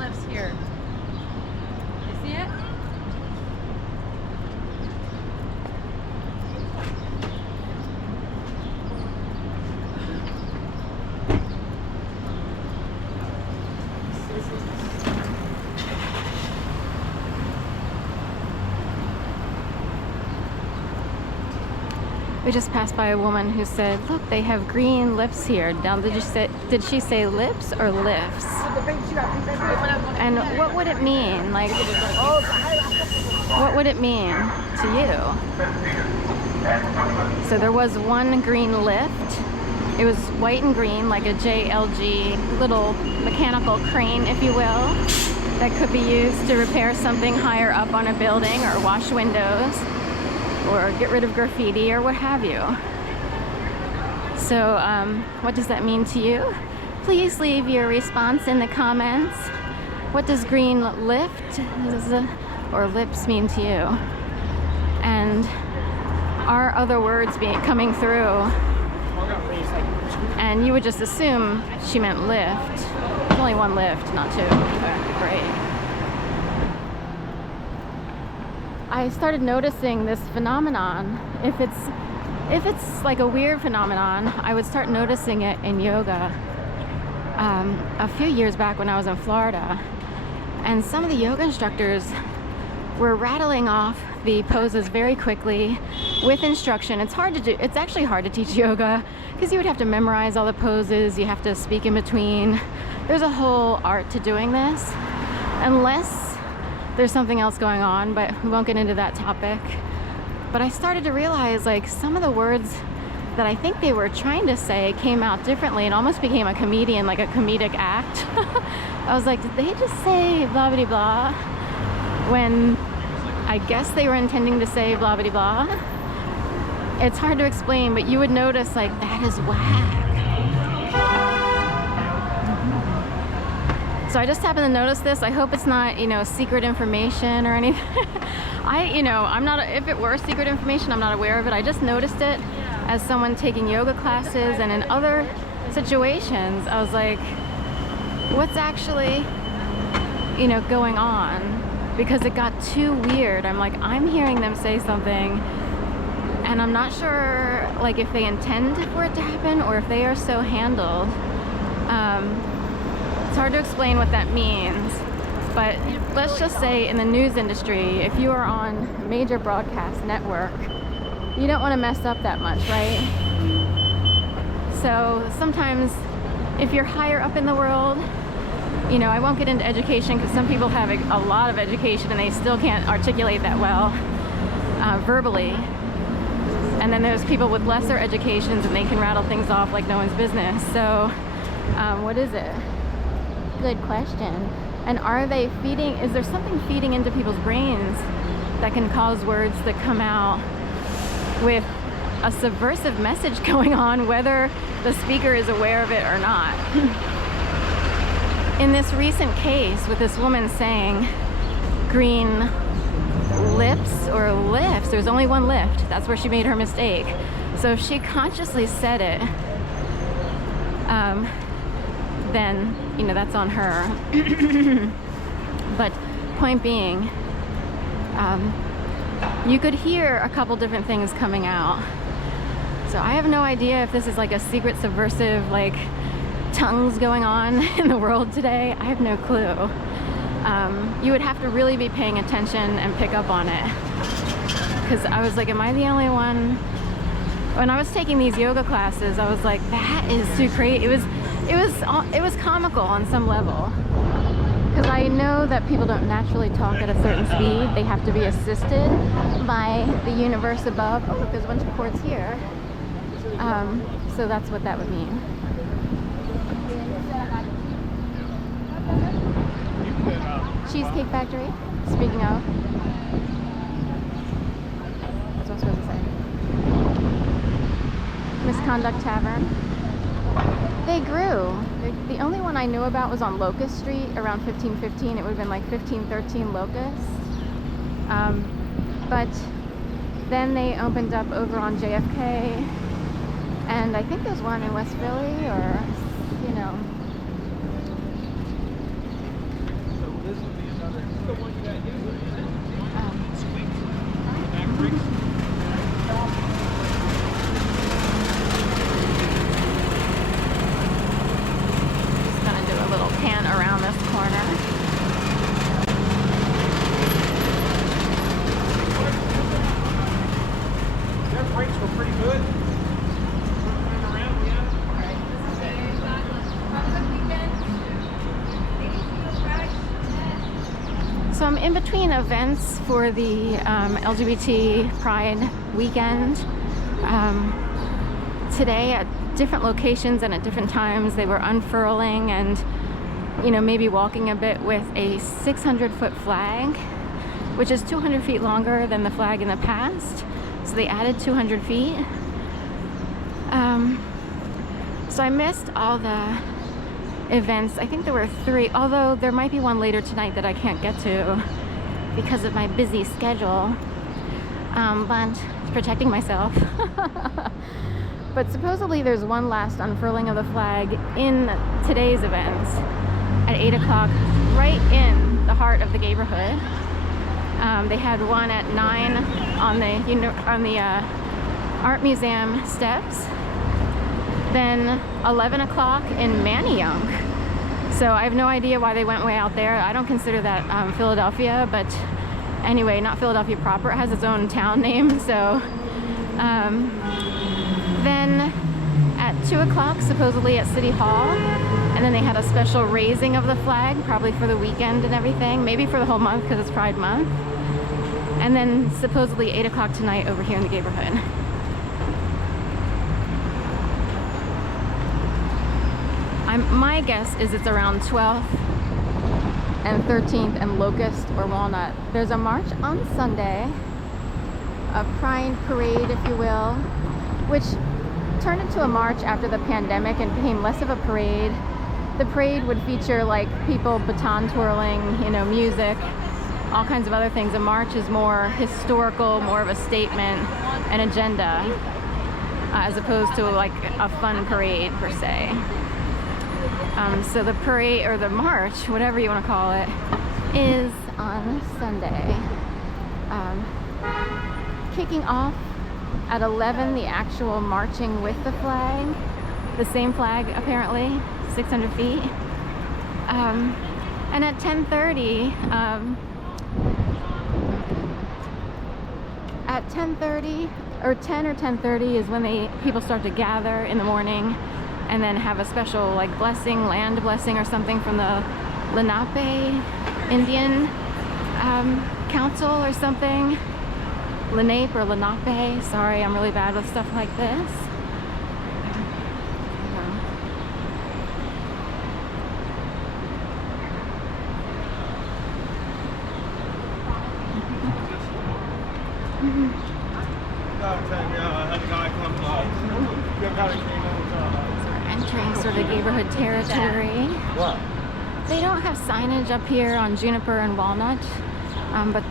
lifts here. You see it? We just passed by a woman who said, "Look, they have green lifts here." Now, did she say lips or lifts? And what would it mean? Like, what would it mean to you? So there was one green lift. It was white and green, like a JLG little mechanical crane, if you will, that could be used to repair something higher up on a building or wash windows, or get rid of graffiti or what have you. So what does that mean to you? Please leave your response in the comments. What does green lift or lips mean to you? And are other words coming through? And you would just assume she meant lift. There's only one lift, not two. Great. I started noticing this phenomenon. If it's like a weird phenomenon, I would start noticing it in yoga. A few years back when I was in Florida, and some of the yoga instructors were rattling off the poses very quickly with instruction. It's hard to do. It's actually hard to teach yoga because you would have to memorize all the poses. You have to speak in between. There's a whole art to doing this, unless there's something else going on, but we won't get into that topic. But I started to realize, like, some of the words that I think they were trying to say came out differently and almost became a comedian, like a comedic act. I was like, did they just say blah blah blah when I guess they were intending to say blah blah blah? It's hard to explain, but you would notice, like, that is whack. So I just happened to notice this. I hope it's not, secret information or anything. I'm not, if it were secret information, I'm not aware of it. I just noticed it as someone taking yoga classes, and in other situations, I was like, what's actually, going on? Because it got too weird. I'm like, I'm hearing them say something, and I'm not sure, like, if they intend for it to happen or if they are so handled. It's hard to explain what that means, but let's just say in the news industry, if you are on a major broadcast network, you don't want to mess up that much, right? So sometimes if you're higher up in the world, I won't get into education because some people have a lot of education and they still can't articulate that well verbally. And then there's people with lesser educations and they can rattle things off like no one's business. So what is it? Good question. And is there something feeding into people's brains that can cause words that come out with a subversive message going on, whether the speaker is aware of it or not? In this recent case with this woman saying green lips or lifts, there's only one lift. That's where she made her mistake. So if she consciously said it, then, that's on her. But point being, you could hear a couple different things coming out. So I have no idea if this is like a secret subversive, like, tongues going on in the world today. I have no clue. You would have to really be paying attention and pick up on it. Because I was like, am I the only one? When I was taking these yoga classes, I was like, that is too crazy. It was comical on some level. Because I know that people don't naturally talk at a certain speed. They have to be assisted by the universe above. Oh, look, there's a bunch of cords here. So that's what that would mean. Cheesecake Factory, speaking of. That's what I'm supposed to say. Misconduct Tavern. They grew. The only one I knew about was on Locust Street around 1515. It would have been like 1513 Locust. But then they opened up over on JFK. And I think there's one in West Philly, or, Just gonna do a little pan around this corner. Their brakes were pretty good. So I'm in between events for the LGBT Pride weekend. Today at different locations and at different times they were unfurling and, you know, maybe walking a bit with a 600-foot flag, which is 200 feet longer than the flag in the past. So they added 200 feet. So I missed all the events. I think there were 3, although there might be one later tonight that I can't get to because of my busy schedule. But protecting myself. But supposedly there's one last unfurling of the flag in today's events at 8 o'clock, right in the heart of the Gayborhood. They had one at 9 on the Art Museum steps. Then 11 o'clock in Manayunk. So I have no idea why they went way out there. I don't consider that Philadelphia, but anyway, not Philadelphia proper. It has its own town name. So then at 2 o'clock, supposedly at City Hall, and then they had a special raising of the flag, probably for the weekend and everything, maybe for the whole month because it's Pride Month. And then supposedly 8 o'clock tonight over here in the Gayborhood. My guess is it's around 12th and 13th and Locust or Walnut. There's a march on Sunday, a pride parade, if you will, which turned into a march after the pandemic and became less of a parade. The parade would feature like people baton twirling, you know, music, all kinds of other things. A march is more historical, more of a statement, an agenda, as opposed to like a fun parade per se. So the parade, or the march, whatever you want to call it, is on Sunday. Kicking off at 11, the actual marching with the flag, the same flag apparently, 600 feet. And at 10:30, at 10:30 or 10 or 10:30 is when people start to gather in the morning and then have a special like blessing, land blessing or something from the Lenape Indian Council or something. Lenape or Lenape. Sorry, I'm really bad with stuff like this. Entering sort of Gayborhood territory. What? They don't have signage up here on Juniper and Walnut, but